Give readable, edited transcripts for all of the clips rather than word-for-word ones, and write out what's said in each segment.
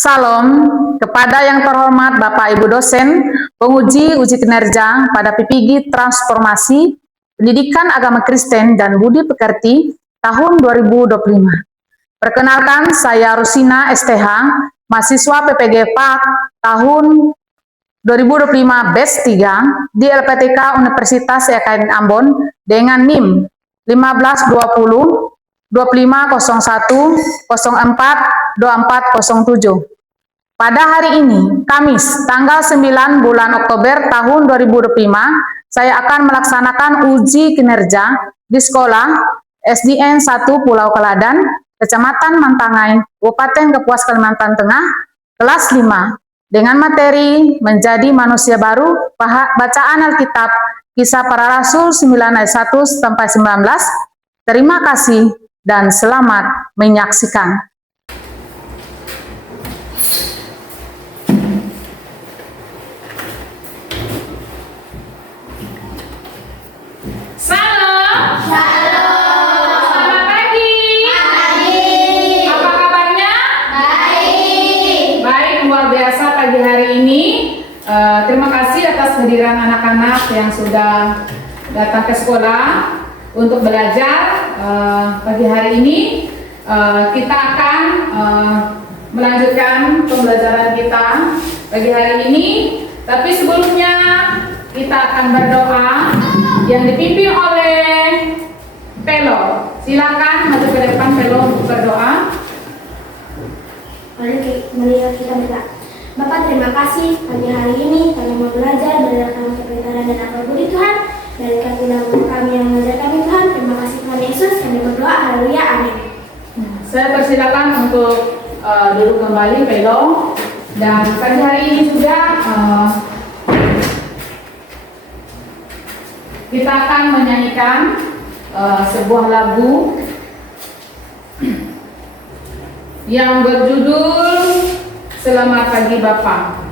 Salam kepada yang terhormat Bapak Ibu dosen, penguji uji kinerja pada PPG Transformasi Pendidikan Agama Kristen dan Budi Pekerti tahun 2025. Perkenalkan, saya Rusina STH, mahasiswa PPG PAK tahun 2025 BES 3 di LPTK Universitas YKN Ambon dengan NIM 1520 2501 04 2407. Pada hari ini, Kamis, tanggal 9 bulan Oktober tahun 2025, saya akan melaksanakan uji kinerja di sekolah SDN 1 Pulau Keladan, Kecamatan Mantangai, Kabupaten Kapuas, Kalimantan Tengah, kelas 5, dengan materi menjadi manusia baru, bacaan Alkitab, Kisah Para Rasul 9 ayat 1 sampai 19. Terima kasih dan selamat menyaksikan. Terima kasih atas kehadiran anak-anak yang sudah datang ke sekolah untuk belajar. Pagi hari ini kita akan melanjutkan pembelajaran kita pagi hari ini. Tapi sebelumnya kita akan berdoa yang dipimpin oleh Pelo. Silakan maju ke depan Pelo untuk berdoa. Mari kita berdoa. Bapak, terima kasih pagi hari ini kami mau belajar berdasarkan kebenaran dan akal budi Tuhan. Dari nama kami yang mengajar kami Tuhan. Terima kasih Tuhan Yesus. Kami berdoa. Haleluya. Amin. Saya persilakan untuk duduk kembali Pelo. Dan pagi hari ini juga kita akan menyanyikan sebuah lagu yang berjudul Selamat Pagi Bapak.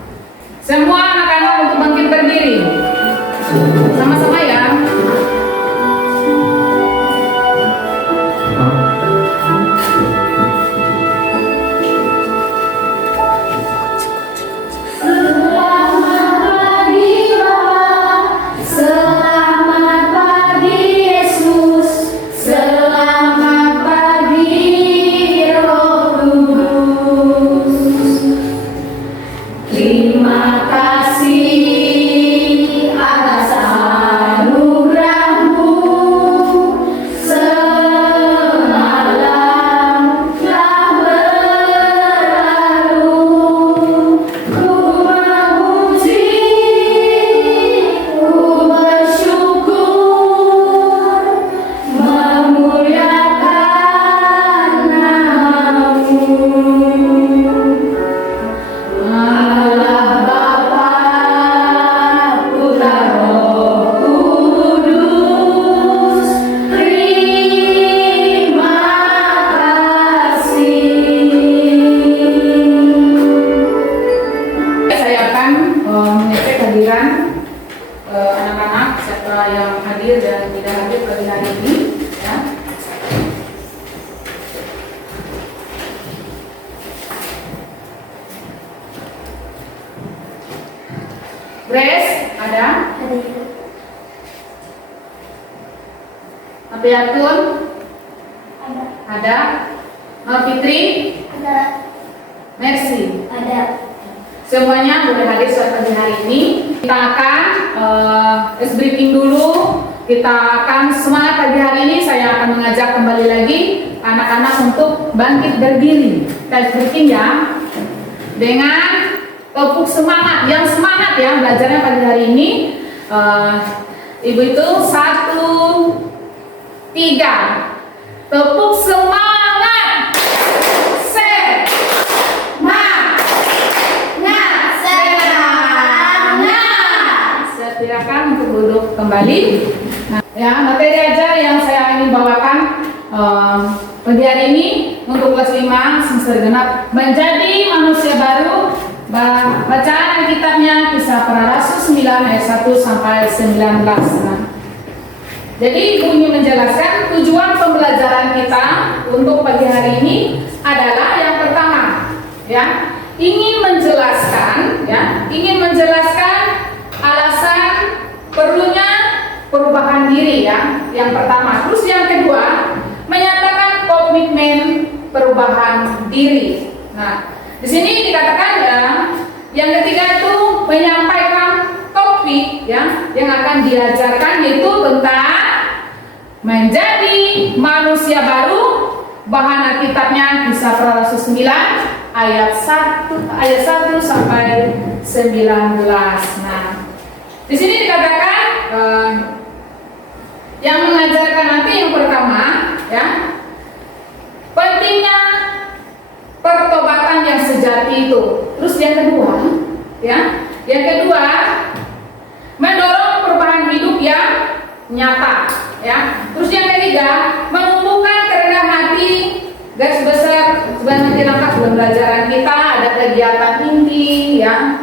Semua anak-anak untuk bangkit berdiri. Sama-sama ya. Anak-anak siapa yang hadir dan tidak hadir pagi hari ini ya. Grace ada? Apiatun? Ada. Fitri? Ada. Mercy? Ada. Semuanya boleh hadir pagi hari ini. Kita akan briefing dulu. Kita akan semangat pagi hari ini. Saya akan mengajak kembali lagi anak-anak untuk bangkit berdiri. Kita briefing ya. Dengan tepuk semangat, yang semangat ya belajarnya pagi hari ini. Ibu itu 1, 3. Tepuk semangat. Silakan untuk duduk kembali. Nah, ya, materi ajar yang saya ingin bawakan pagi hari ini untuk kelas 5 semester genap menjadi manusia baru. Bacaan Alkitabnya Kisah Para Rasul 9 ayat 1 sampai 19. Nah, jadi ibu ingin menjelaskan tujuan pembelajaran kita untuk pagi hari ini adalah yang pertama, ya, ingin menjelaskan alasan perlunya perubahan diri ya. Yang pertama, terus yang kedua menyatakan komitmen perubahan diri. Nah, di sini dikatakan ya, yang ketiga itu menyampaikan topik ya yang akan diajarkan, yaitu tentang menjadi manusia baru. Bahan Alkitabnya Kisah Para Rasul 9 ayat 1 sampai 19. Nah, di sini dikatakan yang mengajarkan nanti yang pertama ya, pentingnya pertobatan yang sejati itu. Terus yang kedua mendorong perubahan hidup yang nyata ya. Terus yang ketiga menumbuhkan kerendahan hati. Garis besar sebenarnya nanti lengkap pembelajaran kita, ada kegiatan inti ya.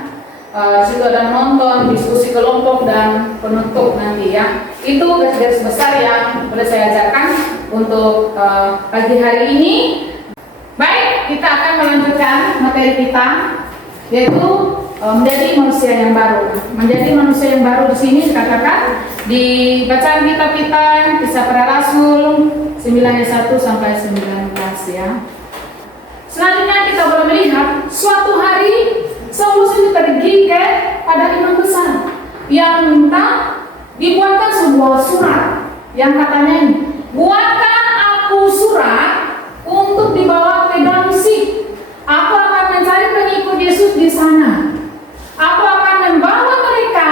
Situ ada nonton, diskusi kelompok dan penutup nanti ya. Itu garis besar yang boleh saya ajarkan untuk pagi hari ini. Baik, kita akan melanjutkan materi kita, yaitu menjadi manusia yang baru. Menjadi manusia yang baru di sini dikatakan di bacaan kitab kita Kisah Para Rasul 9 ayat 1 sampai 19 ya. Selanjutnya kita boleh melihat suatu hari Saulus ini pergi pada imam besar yang minta dibuatkan sebuah surat yang katanya ini, buatkan aku surat untuk dibawa ke Damsyik. Aku akan mencari pengikut Yesus di sana. Aku akan membawa mereka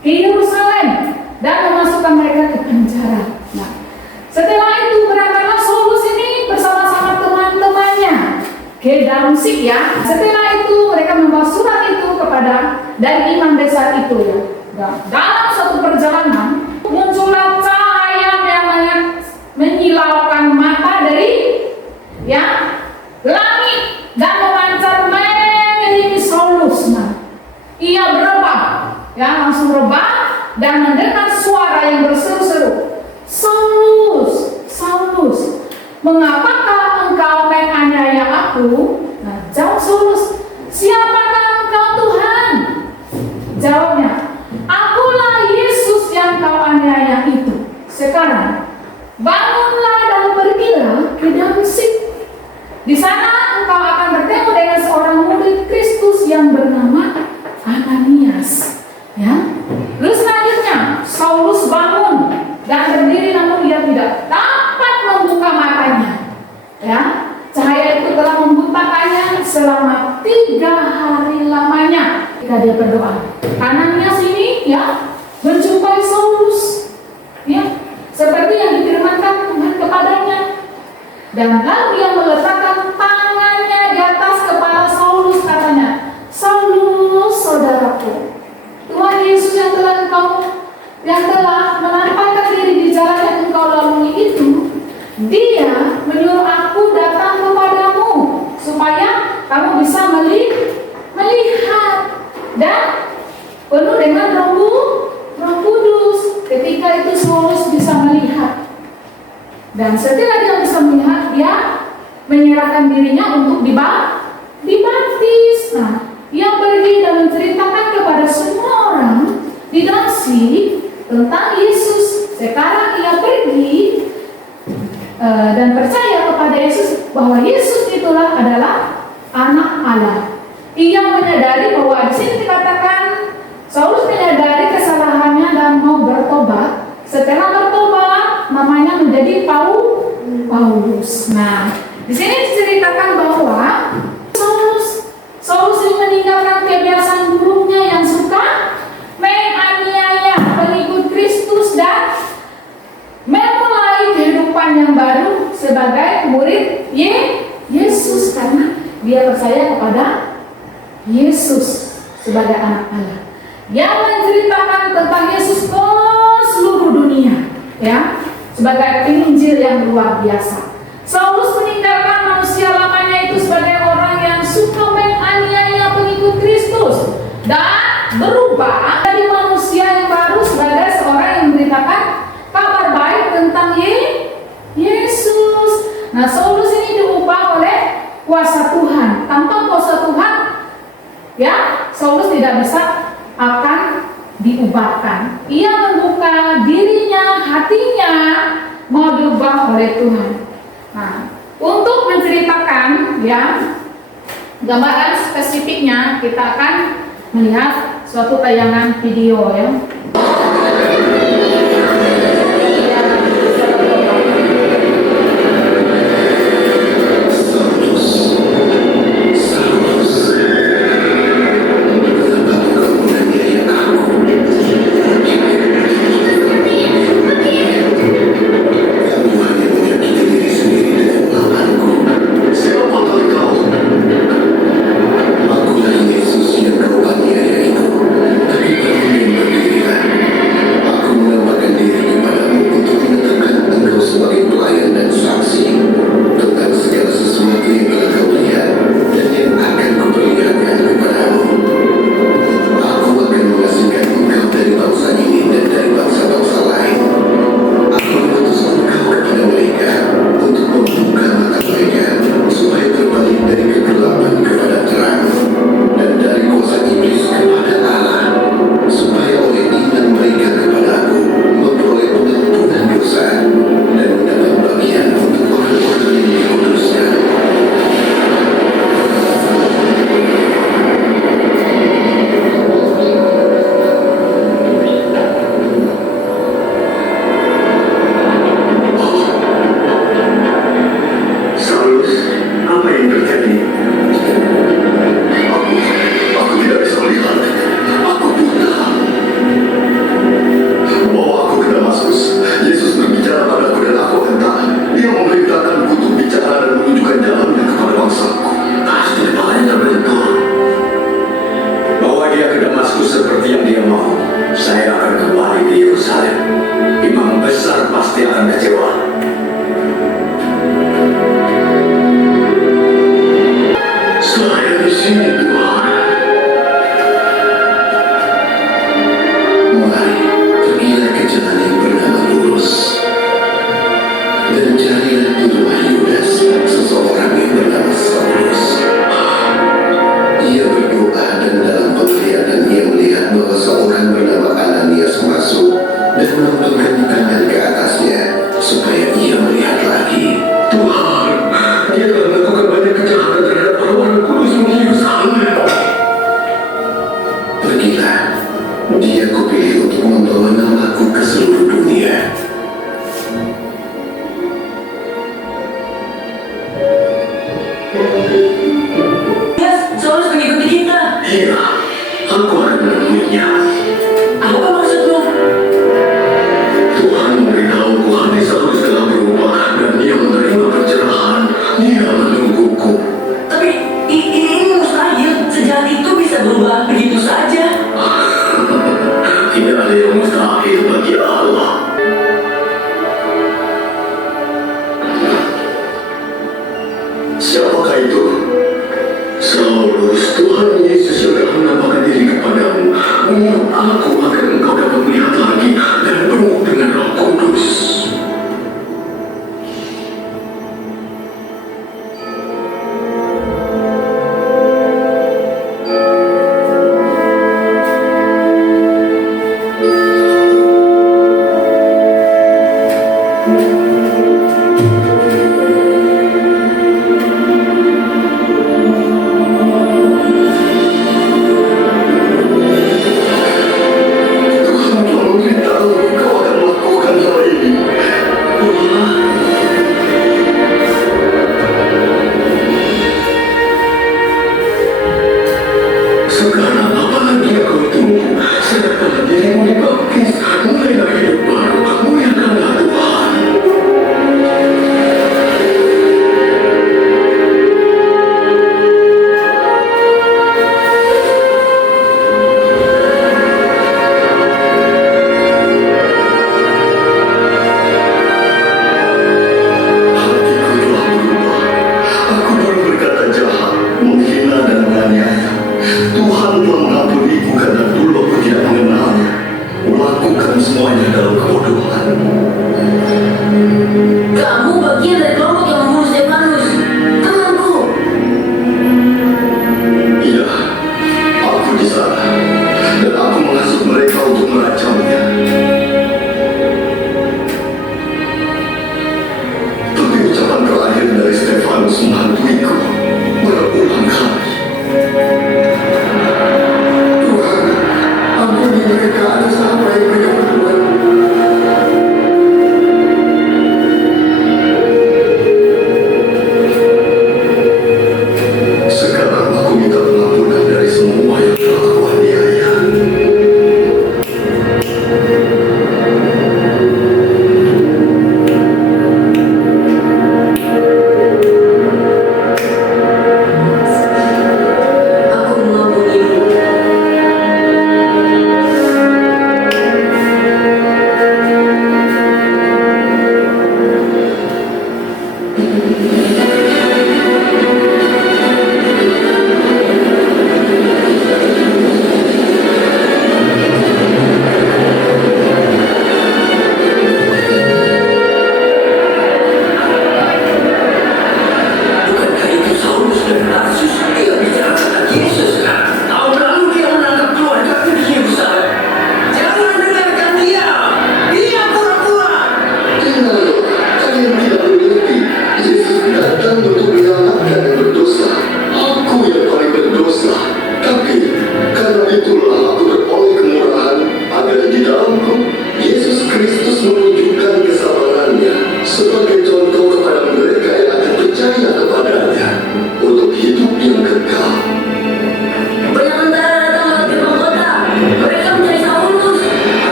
ke Yerusalem dan memasukkan mereka ke penjara. Nah, setelah itu berangkatlah Saulus ini bersama-sama teman-temannya ke Damsyik ya. Setelah itu mereka membawa surat itu kepada dari imam besar itu ya. Nah, dalam suatu perjalanan muncullah cahaya yang menyilaukan mata dari ya langit dan memancar mengelilingi Saulus. Nah, ia berubah ya, langsung berubah dan mendengar suara yang berseru-seru, Saulus, Saulus, mengapakah engkau menganiaya aku? Nah, jawab Saulus, siapakah engkau Tuhan? Jawabnya, akulah Yesus yang kau aniaya itu. Sekarang bangunlah dan pergilah ke Damsyik. Di sana engkau akan bertemu dengan seorang murid Kristus yang bernama Ananias. Ya. Terus selanjutnya Saulus bangun dan berdiri, namun ia tidak dapat membuka matanya. Ya, cahaya itu telah membutakannya selama 3 hari lamanya. Ketika dia berdoa, Ananias ini ya menjumpai Saulus, ya seperti yang difirmankan Tuhan kepadanya. Dan lalu dia meletakkan tangannya di atas kepala Saulus, katanya, Saulus saudaraku, Tuhan Yesus yang telah menampakkan diri di jalan yang engkau lalui itu, dia menyuruh aku datang kepadamu supaya kamu bisa melihat dan penuh dengan Roh Kudus. Ketika itu Saulus bisa melihat. Dan setelah dia bisa melihat, dia menyerahkan dirinya untuk dibaptis. Nah, ia pergi dan menceritakan kepada semua orang di Damsyik tentang Yesus. Sekarang ia pergi dan percaya kepada Yesus bahwa Yesus itulah adalah Anak Allah. Ia menyadari bahwa di sini dikatakan Saulus menyadari kesalahannya dan mau bertobat. Setelah bertobat, namanya menjadi Paulus. Nah, di sini diceritakan bahwa Saulus ini meninggalkan kebiasaan buruknya yang suka menganiaya pengikut Kristus dan memulai kehidupan yang baru sebagai murid Yesus, karena dia percaya kepada Yesus sebagai Anak Allah yang menceritakan tentang Yesus ke seluruh dunia, ya, sebagai penginjil yang luar biasa. Saulus meninggalkan manusia lamanya itu sebagai orang yang suka menganiaya pengikut Kristus dan berubah dari manusia yang baru sebagai seorang yang memberitakan kabar baik tentang Yesus. Nah, Saulus ini diubah oleh kuasa Tuhan. Tanpa kuasa Tuhan bisa akan diubahkan. Ia membuka dirinya, hatinya mau diubah oleh Tuhan. Nah, untuk menceritakan ya gambaran spesifiknya, kita akan melihat suatu tayangan video ya. Iya, aku di sana.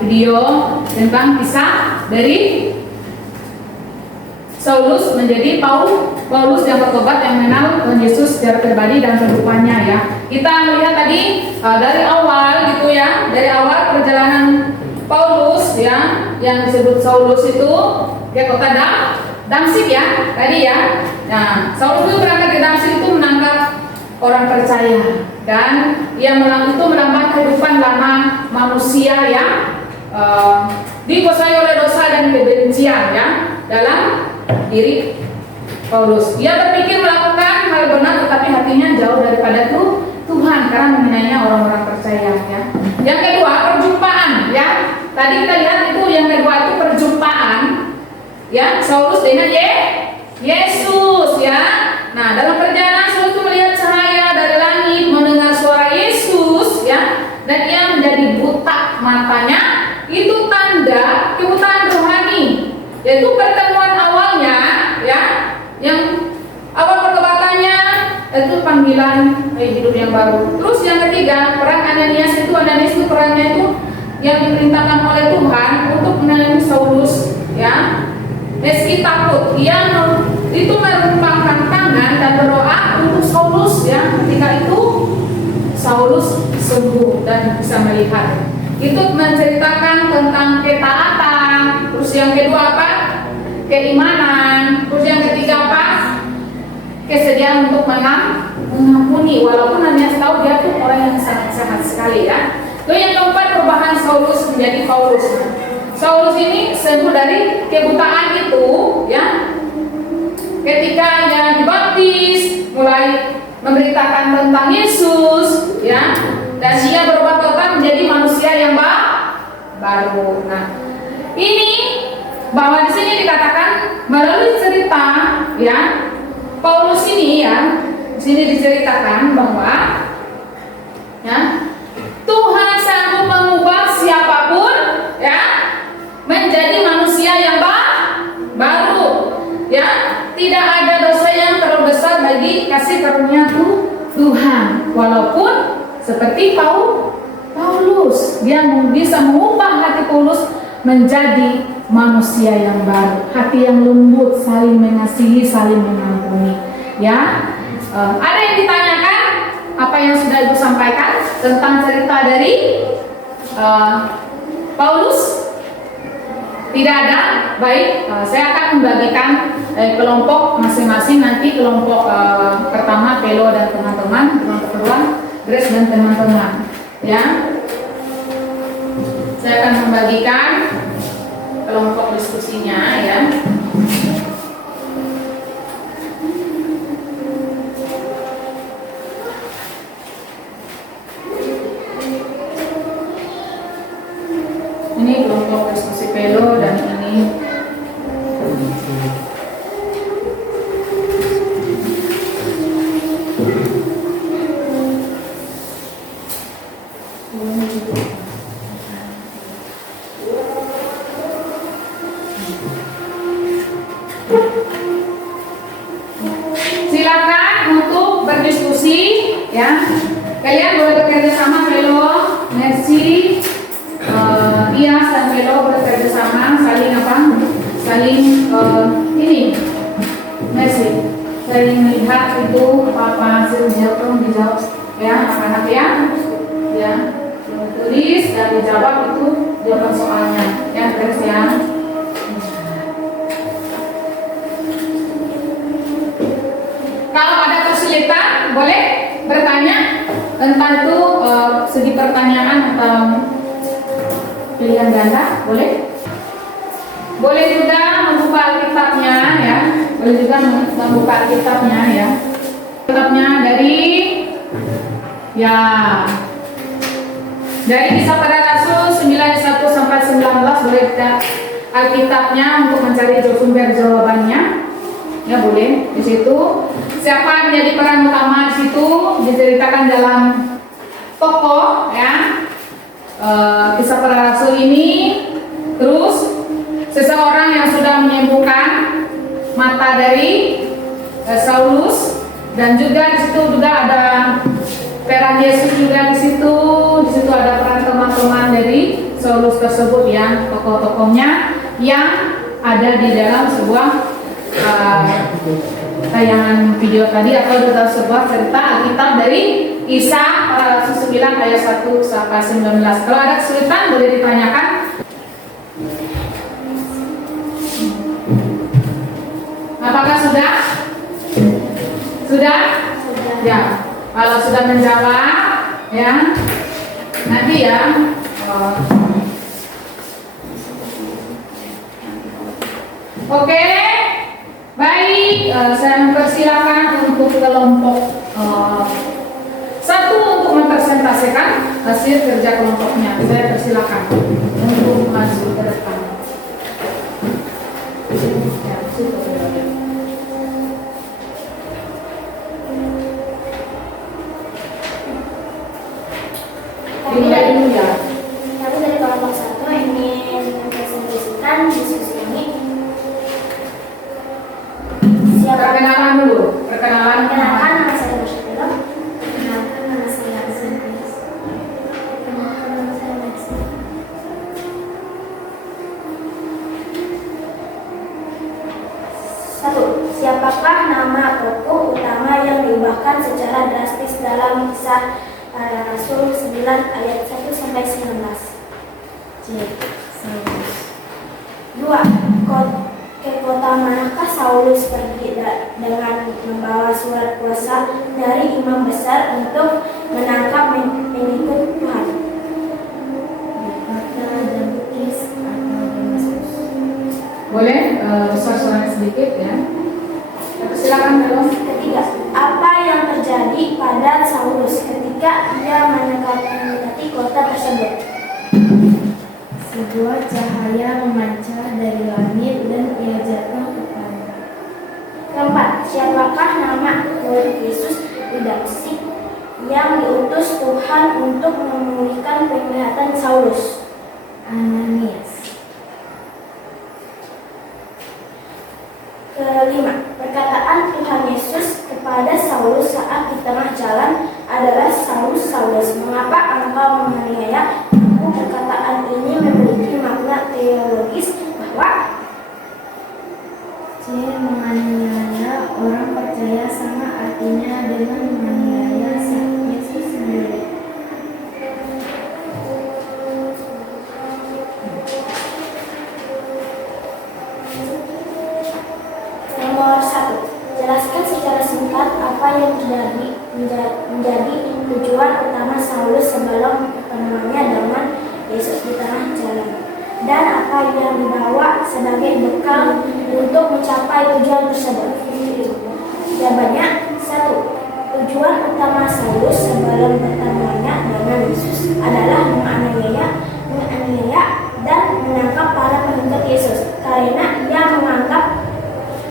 video tentang kisah dari Saulus menjadi Paulus yang bertobat, yang mengenal Tuhan Yesus secara pribadi dan kehidupannya ya. Kita melihat tadi dari awal gitu ya, dari awal perjalanan Paulus ya, yang disebut Saulus itu ke kota Damsyik ya tadi ya. Nah, Saulus itu berangkat ke Damsyik itu menangkap orang percaya, dan ia menambah kehidupan lama manusia yang dikuasai oleh dosa dan kebencian ya dalam diri Paulus. Ia berpikir melakukan hal benar, tetapi hatinya jauh daripada Tuhan karena menghinanya orang-orang percaya ya. Yang kedua, perjumpaan ya. Tadi kita lihat itu yang kedua itu perjumpaan ya Saulus dengan Yesus ya. Nah, dalam perjalanan Saulus itu melihat cahaya dari langit, mendengar suara Yesus ya, dan ia menjadi buta matanya. Itu tanda kebutaan rohani, yaitu pertemuan awalnya ya, yang awal pertobatannya itu panggilan hidup yang baru. Terus yang ketiga, peran Ananias itu perannya itu yang diperintahkan oleh Tuhan untuk menemani Saulus ya. Meski takut, ia itu merumpangkan tangan dan berdoa untuk Saulus ya. Ketika itu Saulus sembuh dan bisa melihat. Itu menceritakan tentang ketaatan. Terus yang kedua apa? Keimanan. Terus yang ketiga apa? Kesediaan untuk mengampuni. Walaupun hanya tahu dia tuh orang yang sangat sehat sekali ya. Itu yang keempat, perubahan Saulus menjadi Paulus. Saulus ini sembuh dari kebutaan itu ya. Ketika ia dibaptis, mulai memberitakan tentang Yesus ya, dan ia berubah total menjadi manusia yang baru. Nah, ini bahwa di sini dikatakan melalui cerita ya Paulus ini ya, di sini diceritakan bahwa ya Tuhan sanggup mengubah siapapun ya menjadi manusia yang baru ya. Tidak ada dosa yang terlalu besar bagi kasih karunia Tuhan, walaupun seperti Paulus, dia bisa mengubah hati Paulus menjadi manusia yang baru, hati yang lembut, saling mengasihi, saling mengampuni ya. Ada yang ditanyakan apa yang sudah Ibu sampaikan tentang cerita dari Paulus? Tidak ada. Baik, saya akan membagikan kelompok masing-masing. Nanti kelompok pertama Pelo dan teman-teman, kelompok kedua Grace dan teman-teman ya. Saya akan membagikan kelompok diskusinya ya. Ini kelompok diskusi Pelo dan ini silakan untuk berdiskusi ya. Kalian boleh bekerja sama Pelo, Mercy, Tias dan Pelo bekerja sama, saling apa? Saling ini, Mercy, saling melihat itu apa hasil jawab, dijawab ya, anak-anak ya, ya, tulis dan dijawab itu jawaban soalnya, ya terus ya. Kalau ada kesulitan boleh bertanya tentang itu segi pertanyaan atau pilihan ganda, boleh. Boleh juga membuka Alkitabnya ya. Boleh juga membuka Alkitabnya ya. Alkitabnya dari ya dari Kisah Para Rasul 9:1 sampai 19, boleh kita Alkitabnya untuk mencari sumber jawabannya. Ya boleh di situ. Siapa menjadi peran utama di situ diceritakan dalam tokoh ya. Kisah Para Rasul ini. Terus seseorang yang sudah menyembuhkan mata dari Saulus, dan juga di situ juga ada peran Yesus juga di situ ada peran teman-teman dari Saulus tersebut yang tokoh-tokohnya yang ada di dalam sebuah tayangan video tadi atau dalam sebuah cerita Alkitab dari Kisah para Rasul 9 ayat 1 sampai 19. Kalau ada kesulitan boleh ditanyakan. Apakah sudah? Sudah? Ya. Kalau sudah menjawab, ya nanti ya. Oke, baik. Saya persilakan untuk kelompok satu untuk mempresentasikan hasil kerja kelompoknya. Saya persilakan untuk maju ke depan. Ya, Kami dari kelompok 1 ingin mempresentasikan diskusi ini. Perkenalan dulu. Perkenalkan nama saya Marcelo. Perkenalkan nama saya Aziz. Perkenalkan nama saya Maxi. Satu, siapakah nama tokoh utama yang diubahkan secara drastis dalam Kisah para Rasul 9 ayat 1 sampai 19? C. Saulus. 2. Ke kota manakah Saulus pergi dengan membawa surat kuasa dari imam besar untuk menangkap pengikut Tuhan? Kota Damaskus atau Damaskus. Boleh besar suaranya sedikit ya. Silakan dulu. Ketiga, apa yang terjadi pada Saulus ketika ia mendekati kota tersebut? Sebuah cahaya memancar dari langit dan ia jatuh ke tanah. Keempat, siapakah nama murid Yesus di Damsyik yang diutus Tuhan untuk memulihkan penglihatan Saulus? Ananias. Kelima, perkataan Tuhan Yesus kepada Saulus saat di tengah jalan adalah, Saulus, Saulus, mengapa engkau menganiaya aku? Perkataan ini memiliki makna teologis bahwa C. Menganiaya orang percaya sama artinya dengan menganiaya Yesus sendiri. Nomor 1. Jelaskan secara singkat apa yang menjadi tujuan utama Saulus sebelum pertemuannya dengan Yesus di tengah jalan, dan apa yang dibawa sebagai bekal untuk mencapai tujuan tersebut. Jawabannya 1. Tujuan utama Saulus sebelum pertemuannya dengan Yesus adalah menganiaya dan menangkap para pengikut Yesus karena ia menganggap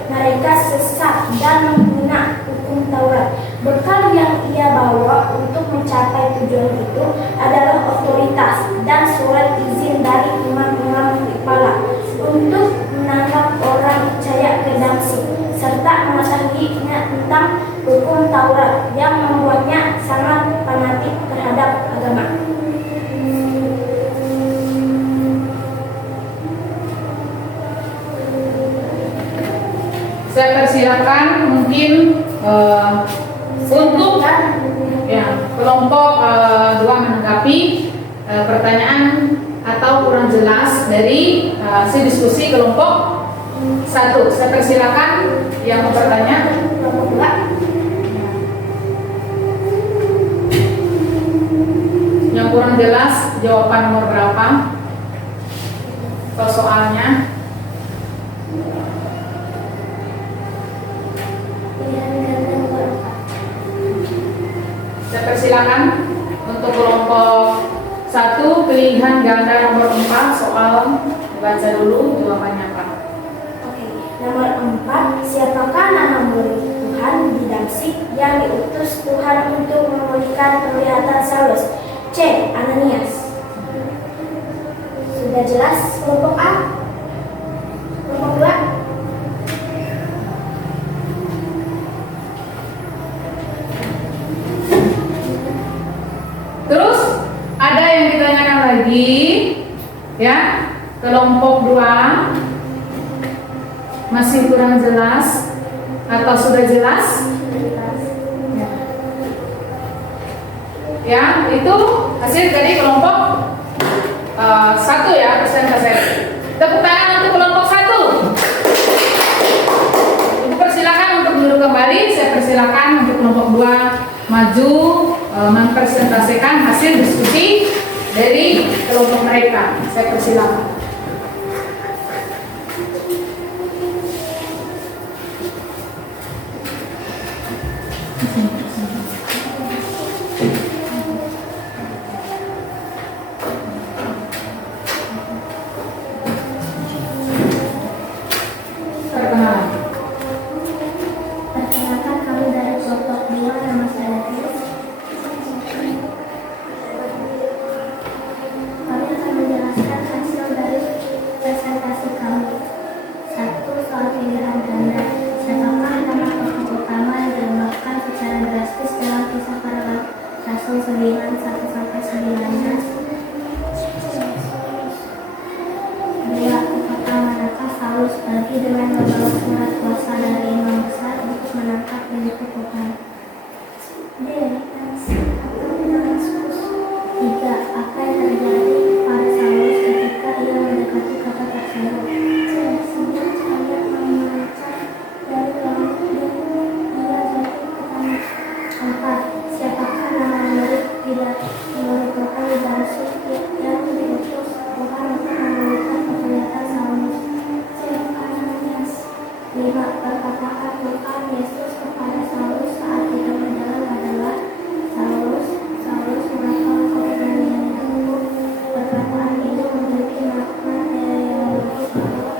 mereka sesat dan menghina hukum Taurat. Bekal yang ia bawa untuk mencapai tujuan itu adalah otoritas dan surat izin dari imam-imam kepala untuk menangkap orang percaya ke Damsyik, serta mengetahuinya tentang hukum Taurat yang membuatnya sangat fanatik terhadap agama. Saya persilakan mungkin untuk ya, kelompok 2 menanggapi pertanyaan atau kurang jelas dari hasil diskusi kelompok 1. Saya persilakan yang mau bertanya. Kelompok 2. Yang kurang jelas jawaban nomor berapa? Atau soalnya? Saya persilakan untuk kelompok 1 pilihan ganda nomor 4 soal dibaca dulu jawabannya apa. Oke, nomor 4, siapakah nama murid Tuhan di Damsyik yang diutus Tuhan untuk memulihkan penglihatan Saulus? C. Ananias. Sudah jelas kelompok A? Kelompok 2? Terus ada yang ditanyakan lagi Ya, kelompok 2 masih kurang jelas atau sudah jelas? Ya, itu hasil dari kelompok 1 ya, persentase. Tepuk tangan untuk kelompok 1. Persilakan untuk duduk kembali. Saya persilakan untuk kelompok 2 maju mempresentasikan hasil diskusi dari kelompok mereka. Saya persilakan. Perkenalan. Perkenalkan, kami dari kelompok 2, nama saya Ris. Kami akan menjelaskan hasil dari presentasi kami. 1. Soal pilihan ganda. Siapakah nama tokoh utama yang diungkapkan secara drastis dalam kisah para Rasul 9:1-19? 2. Apakah manakah Saulus pergi dengan membawa surat kuasa dari imam besar untuk menangkap penipu Tuhan? 3. Apa yang terjadi pada Saulus ketika ia mendekati kota tersebut? 4. Siapakah nama murid tidak merupakan Darsus yang diutus Tuhan untuk memulihkan penglihatan Saulus? 5. Perkataan Tuhan Yesus kepada Saulus saat dia berjalan adalah, Saulus, Saulus, mengapa engkau menganiayaku? Perkataan itu memiliki makna yang logis bahwa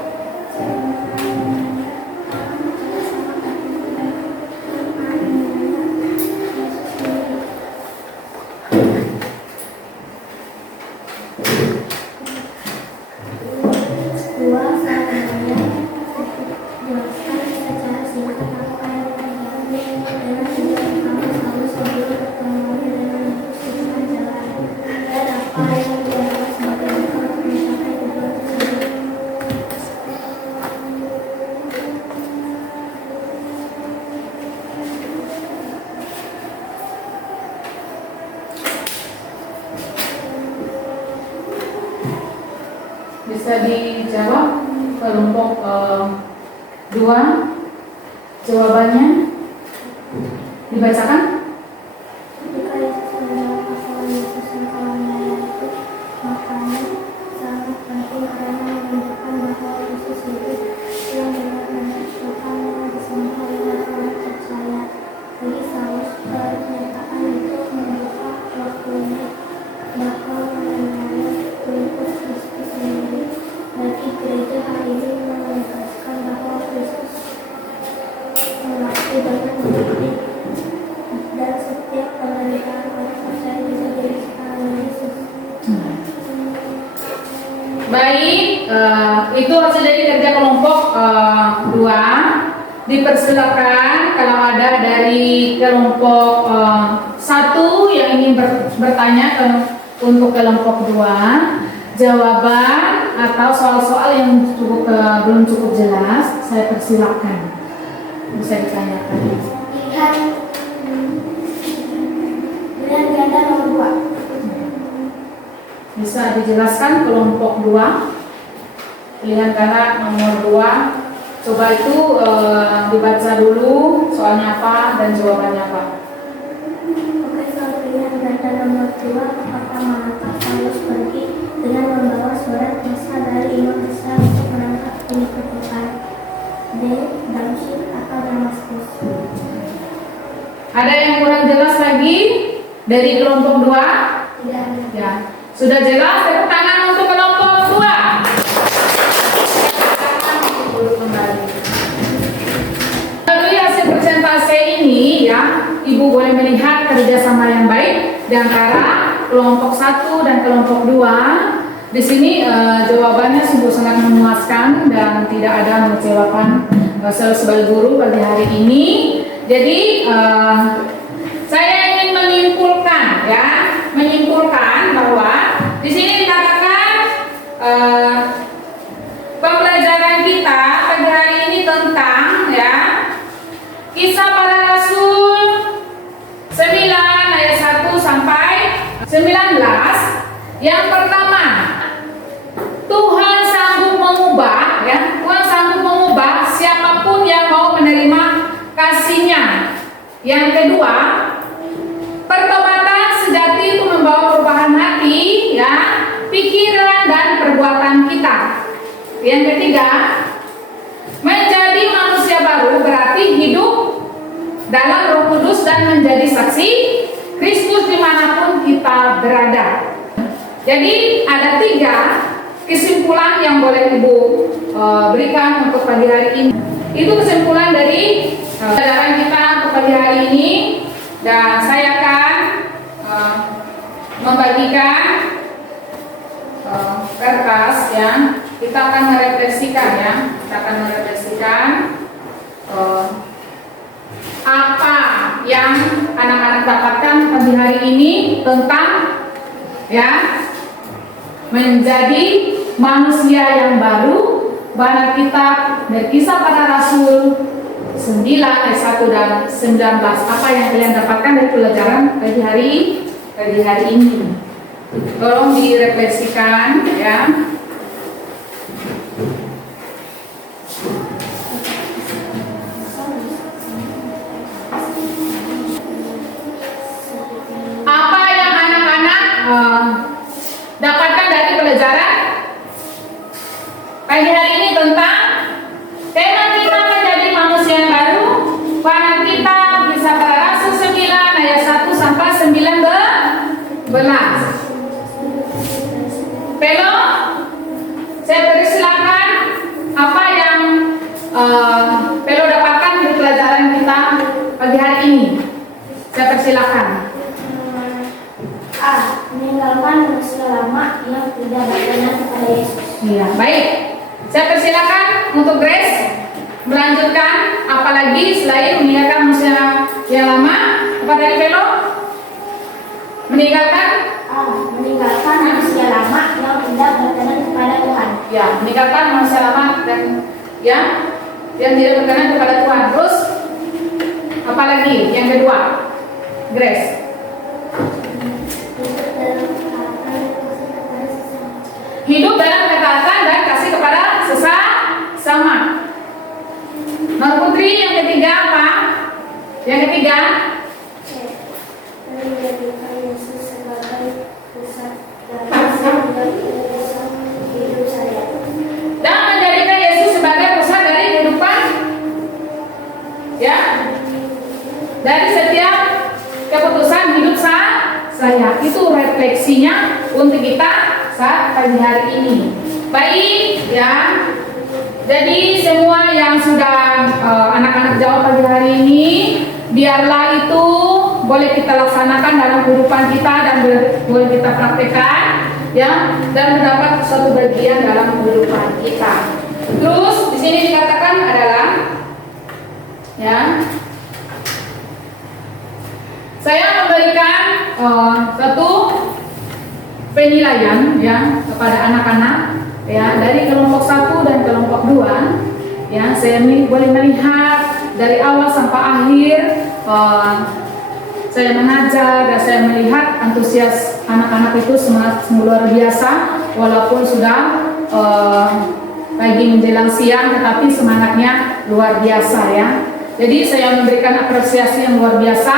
jelaskan secara singkat apa yang terjadi dengan video pertama Saulus sebelum pertemuannya dengan Yesus di tengah jalan, dan apa yang dia lakukan sebagai bekal untuk mencapai tujuan tersebut. Bisa dijawab kelompok 2 jawabannya dibacakan. Ketika Yesus menjawab masalah Yesus yang telah menganiaya itu, makanya sangat penting karena menunjukkan bahwa Yesus hidup yang benar-benar Tuhan yang disembah oleh orang percaya. Bagi Saulus, pernyataan itu membuka waktunya bahwa mengenai Kristus sendiri. Bagi gereja hari ini menegaskan bahwa Kristus mengakui dengan bukti dan setiap penderitaan orang percaya bisa dijelaskan oleh Yesus. Baik, itu hasil dari kerja kelompok 2. Dipersilakan kalau ada dari kelompok 1 yang ingin bertanya untuk kelompok 2 jawaban atau soal-soal yang belum cukup jelas, saya persilakan bisa ditanyakan. Pilihan ganda nomor 2. Bisa dijelaskan kelompok 2 pilihan ganda nomor 2. Coba itu dibaca dulu soalnya apa dan jawabannya apa. Oke, soal pilihan ganda nomor 2, apakah manakah Saulus pergi dengan membawa surat kuasa dari imam besar untuk menangkap penipu Tuhan? D. Damsyik atau Damaskus? Ada yang kurang jelas lagi dari kelompok 2? Tidak ada. Ya, sudah jelas. Tepuk tangan untuk kelompok 2. Melalui hasil persentase ini ya, Ibu boleh melihat kerjasama yang baik di antara kelompok 1 dan kelompok 2. Di sini jawabannya sungguh sangat memuaskan dan tidak ada mengecewakan sebagai guru pada hari ini. Jadi saya ingin menyimpulkan bahwa di sini dikatakan Yang pertama, Tuhan sanggup mengubah, ya. Tuhan sanggup mengubah siapapun yang mau menerima kasih-Nya. Yang kedua, pertobatan sejati itu membawa perubahan hati, ya, pikiran dan perbuatan kita. Yang ketiga, menjadi manusia baru berarti hidup dalam Roh Kudus dan menjadi saksi Kristus dimanapun kita berada. Jadi ada 3 kesimpulan yang boleh Ibu berikan untuk pagi hari ini. Itu kesimpulan dari pelajaran kita untuk pagi hari ini, dan saya akan membagikan kertas yang kita akan merefleksikan, ya. Kita akan merefleksikan apa yang anak-anak dapatkan pagi hari ini tentang, ya, menjadi manusia yang baru. Bahan Alkitab dari Kisah Para Rasul 9 ayat 1 dan 19. Apa yang kalian dapatkan dari pelajaran pagi hari ini? Tolong direfleksikan, ya. Apa yang anak-anak dapatkan dari pelajaran pagi hari ini tentang tema kita menjadi manusia yang baru? Bahan kita Kisah Para Rasul 9 ayat 1 sampai 19. Pelo, saya persilakan apa yang Pelo dapatkan dari pelajaran kita pagi hari ini. Saya persilakan. A. Meninggalkan manusia lama yang tidak berkenan kepada Yesus. Iya, baik. Saya persilakan untuk Grace melanjutkan, apalagi selain meninggalkan manusia yang lama. Apa tadi Pelo? Meninggalkan? Meninggalkan manusia lama yang tidak berkenan kepada Tuhan. Ya, meninggalkan manusia lama dan, ya, yang tidak berkenan kepada Tuhan. Terus apalagi yang kedua, Grace? Hidup dalam ketaatan dan kasih kepada sesama. Nur Putri, yang ketiga apa? Yang ketiga, Menjadikan Yesus sebagai pusat dari hidup saya. dan menjadikan Yesus sebagai pusat dari kehidupan, ya, dari setiap keputusan hidup saya. Itu refleksinya untuk kita saat pagi hari ini. Baik, ya. Jadi semua yang sudah anak-anak jawab pagi hari ini, biarlah itu boleh kita laksanakan dalam kehidupan kita dan boleh kita praktekkan, ya, dan mendapat suatu bagian dalam kehidupan kita. Terus di sini dikatakan adalah, ya, saya memberikan satu penilaian, ya, kepada anak-anak, ya, dari kelompok 1 dan kelompok 2. Ya, saya boleh melihat dari awal sampai akhir saya mengajar dan saya melihat antusias anak-anak itu semangat luar biasa, walaupun sudah pagi menjelang siang, tetapi semangatnya luar biasa, ya. Jadi saya memberikan apresiasi yang luar biasa.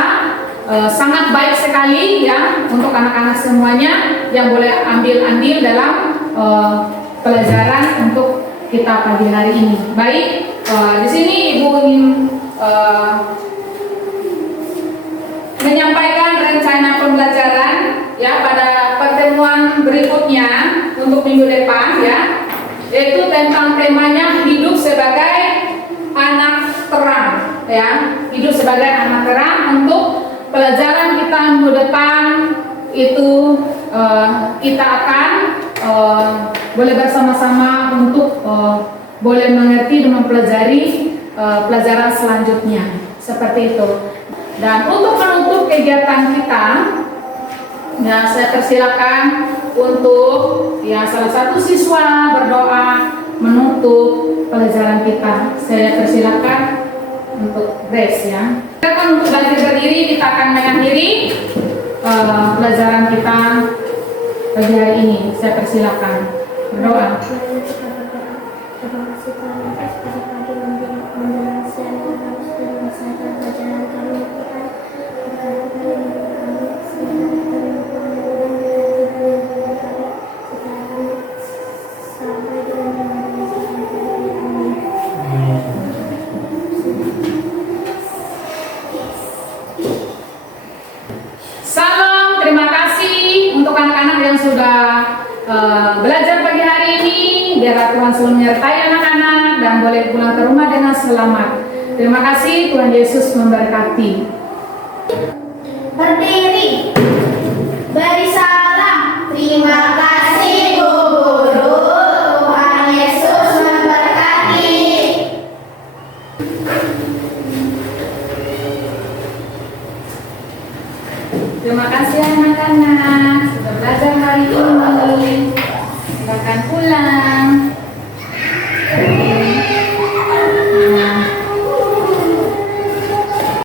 Sangat baik sekali, ya, untuk anak-anak semuanya yang boleh ambil andil dalam pelajaran untuk kita pagi hari ini. Baik, di sini Ibu ingin menyampaikan rencana pembelajaran, ya, pada pertemuan berikutnya untuk minggu depan, ya, yaitu tentang temanya hidup sebagai anak terang, ya, hidup sebagai anak terang. Untuk pelajaran kita minggu depan itu kita akan boleh bersama-sama untuk boleh mengerti dan mempelajari pelajaran selanjutnya, seperti itu. Dan untuk menutup kegiatan kita, ya, saya persilakan untuk, ya, salah satu siswa berdoa menutup pelajaran kita. Saya persilakan untuk Grace, ya. Kita akan untuk bangkit berdiri, kita akan mengakhiri pelajaran kita pagi hari ini. Saya persilakan berdoa. Terima kasih Tuhan atas pada pagi menjelang siang yang harus menyelesaikan pelajaran kami Tuhan. Berkati kami kami semoga kami sampai dengan Salam, terima kasih untuk anak-anak yang sudah belajar pagi hari ini. Biarlah Tuhan selalu menyertai anak-anak dan boleh pulang ke rumah dengan selamat. Terima kasih, Tuhan Yesus memberkati. berdiri, beri salam. Terima kasih Bu Guru, Tuhan Yesus memberkati. Terima kasih anak-anak sudah belajar hari ini. Silakan pulang.